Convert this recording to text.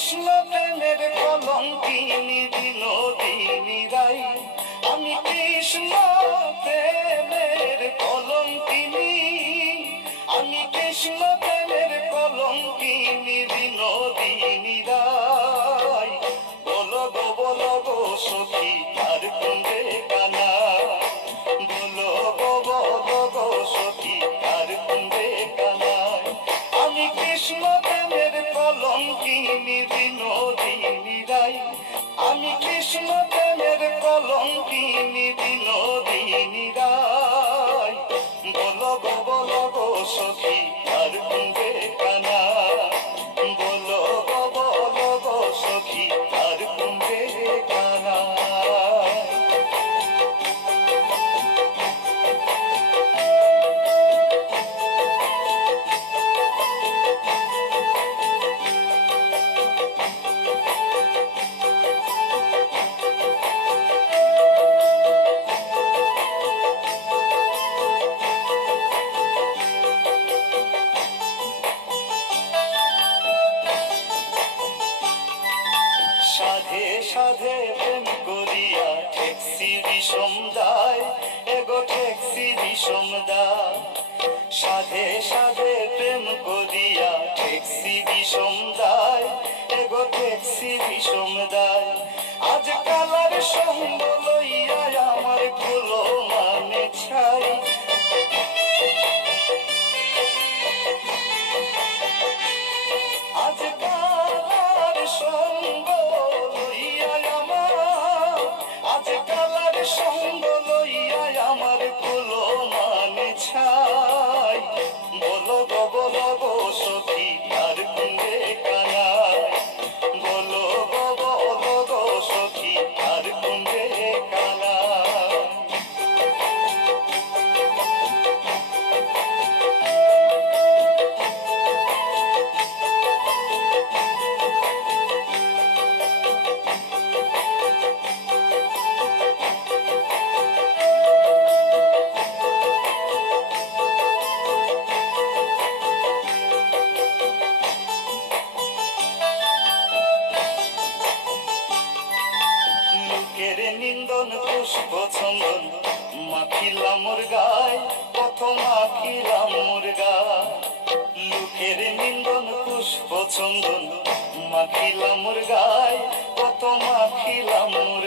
কৃষ্ণ প্রেমের কলঙ্কিনী বিনোদিনী রাই আমি কৃষ্ণ প্রেমের কলঙ্কিনী আমি কৃষ্ণ প্রেমের কলঙ্কিনী বিনোদিনী রাই বলো গো বলো গো সখী কৃষ্ণ প্রেমের কলঙ্কিনী বিনোদিনী রায় বলো গো বল গো সখী সাধে সাধে প্রেম করিয়া ঠেকসি বিষম দায়, এগো ঠেকসি বিষম সাধে সাধে প্রেম করিয়া ঠেকসি বিষম দায়, এগো ঠেকসি বিষম দায়। আজ কালার সঙ্গ নিন্দন পুষ্প চন্দন মাখিলাম মোর গায় কত মাখিলাম মোর গায়। লোকের নিন্দন পুষ্প চন্দন মাখিলাম মোর গায় কত মাখিলাম মোর